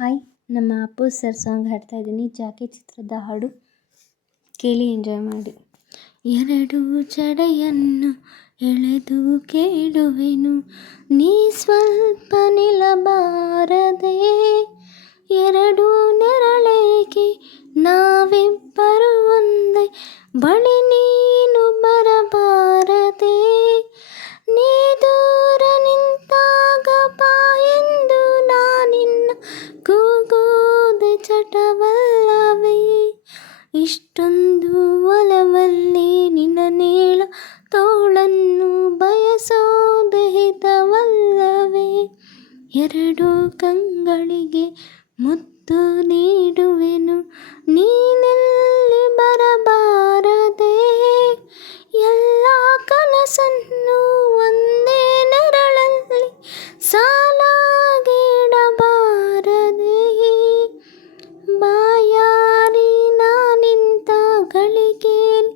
Hi, ನಮ್ಮ Appu sir song ಹಾಡ್ತಾ ಇದ್ದೀನಿ. ಜಾಕಿ ಚಿತ್ರದ ಹಾಡು, ಕೇಳಿ ಎಂಜಾಯ್ ಮಾಡಿ. ಎರಡು ಜಡೆಯನ್ನು ಎಳೆದು ಕೇಳುವೆನು, ನೀ ಸ್ವಲ್ಪ ನಿಲ್ಲಬಾರದೆ. ಎರಡು ನೆರಳೇಕೆ, ನಾವಿಬ್ಬರು ಒಂದೇ, ಬಳಿ ನೀನು ಬರಬಾರದೆ. ನೀ ದೂರ ನಿಂತಾಗ ಬಾ ಎಂದು ನಾನಿನ್ನ ಕೂಗೋದೆ ಚಟವಲ್ಲವೇ. ಇಷ್ಟೊಂದು ಒಲವಲ್ಲಿ ನಿನ್ನ ನೇಳ ತೋಳನ್ನು ಬಯಸೋದೆ ಹಿತವಲ್ಲವೇ. ಎರಡು ಕಂಗಳಿಗೆ ಮುತ್ತು ನೀಡುವೆನು, ನೀನೆಲ್ಲಿ ಬರಬಾರದೆ. ಎಲ್ಲ ಕನಸನ್ನು ಒಂದೇ ನೆರಳಲ್ಲಿ ಸಾಲಾಗಿಡಬಾರದೆ. ಬಾಯಾರಿ ನಾನಿಂತ ಗಳಿಗೆಯಲ್ಲಿ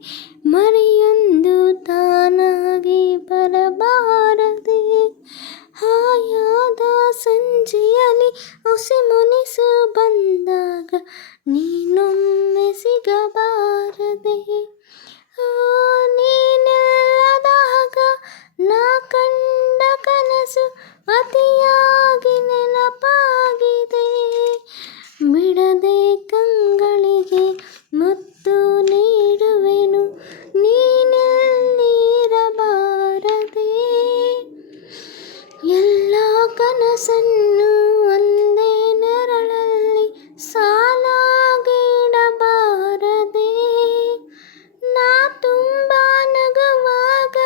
ಮರಿಯೊಂದು ತಾನಾಗಿ ಬರಬಾರದೆ. ಹಾಯಾದ ಸಂಜೆಯಲ್ಲಿ ಹುಸಿ ಮುನಿಸು ಬಂದಾಗ ನೀನೊಮ್ಮೆ ಸಿಗಬಾರದೆ. ನೀನೆಲ್ಲದಾಗ ನಾ ಕಂಡ ಕನಸು ಅತಿಯಾಗಿ ನೆನಪಾಗಿದೆ. ಬಿಡದೆ ಕಂಗಳಿಗೆ ಮುತ್ತು ನೀಡುವೆನು, ನೀನೆಲ್ಲಿ ಇರಬಾರದೆ. ಎಲ್ಲ ಕನಸನ್ನು ಒಂದೇ ನೆರಳಲ್ಲಿ ಸಾಲಾಗಿಡಬಾರದೆ. ನಾ ತುಂಬ ನಗುವಾಗ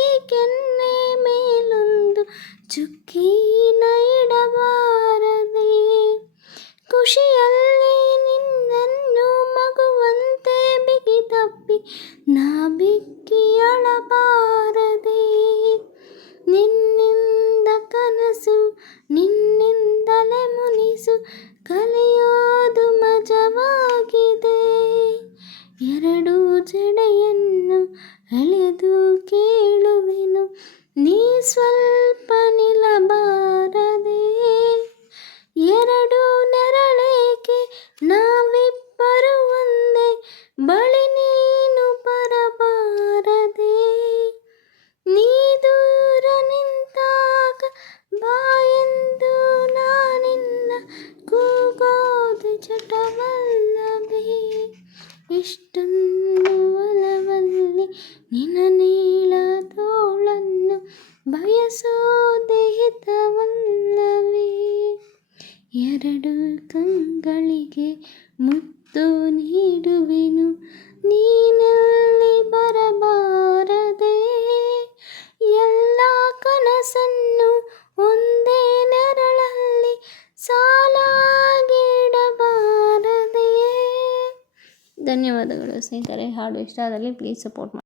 ಈ ಕೆನ್ನೆ ಮೇಲೊಂದು ಚುಕ್ಕಿನ ಇಡಬಾರದೆ. ಖುಷಿಯಲ್ಲಿ ನಿನ್ನನ್ನು ಮಗುವಂತೆ ಬಿಗಿ ತಪ್ಪಿ ನಾ ಬಿಕ್ಕಿ ಅಳಬಾರದೆ. ನಿನ್ನಿಂದ ಕನಸು, ನಿನ್ನಿಂದಲೇ ಮುನಿಸು, ಕಲಿಯೋದು ಮಜವಾಗಿದೆ. ಎರಡು ಜಡೆಯನ್ನು ಎಳೆದು ಕೇಳುವೆನು, ನೀ ಸ್ವಲ್ಪ ನಿಲ್ಲಬಾರದೆ. ಎರಡು ನೆರಳೇಕೆ, ನಾವಿಬ್ಬರು ಒಂದೇ, ಬಳಿ ನೀನು ಬರಬಾರದೆ. ನೀ ದೂರ ನಿಂತಾಗ ಬಾ ಎಂದು ನಾನಿನ್ನ ಕೂಗೋದೆ ಚಟವಲ್ಲವೇ. ಇಷ್ಟೊಂದು ಒಲವಲ್ಲಿ ನಿನ್ನ ನೀಳ ತೋಳನ್ನು ಬಯಸೋದೆ ಹಿತವಲ್ಲವೇ. ಎರಡು ಕಂಗಳಿಗೆ ಮುತ್ತು ನೀಡುವೆನು, ನೀನೆಲ್ಲಿ ಬರಬಾರದೆ. ಎಲ್ಲ ಕನಸನ್ನು ಒಂದೇ ನೆರಳಲ್ಲಿ ಸಾಲಾಗಿಡಬಾರದೆ. ಧನ್ಯವಾದಗಳು ಸ್ನೇಹಿತರೆ. ಹಾಡು ಇಷ್ಟ ಆದಲ್ಲಿ ಪ್ಲೀಸ್ ಸಪೋರ್ಟ್ ಮಾಡಿ.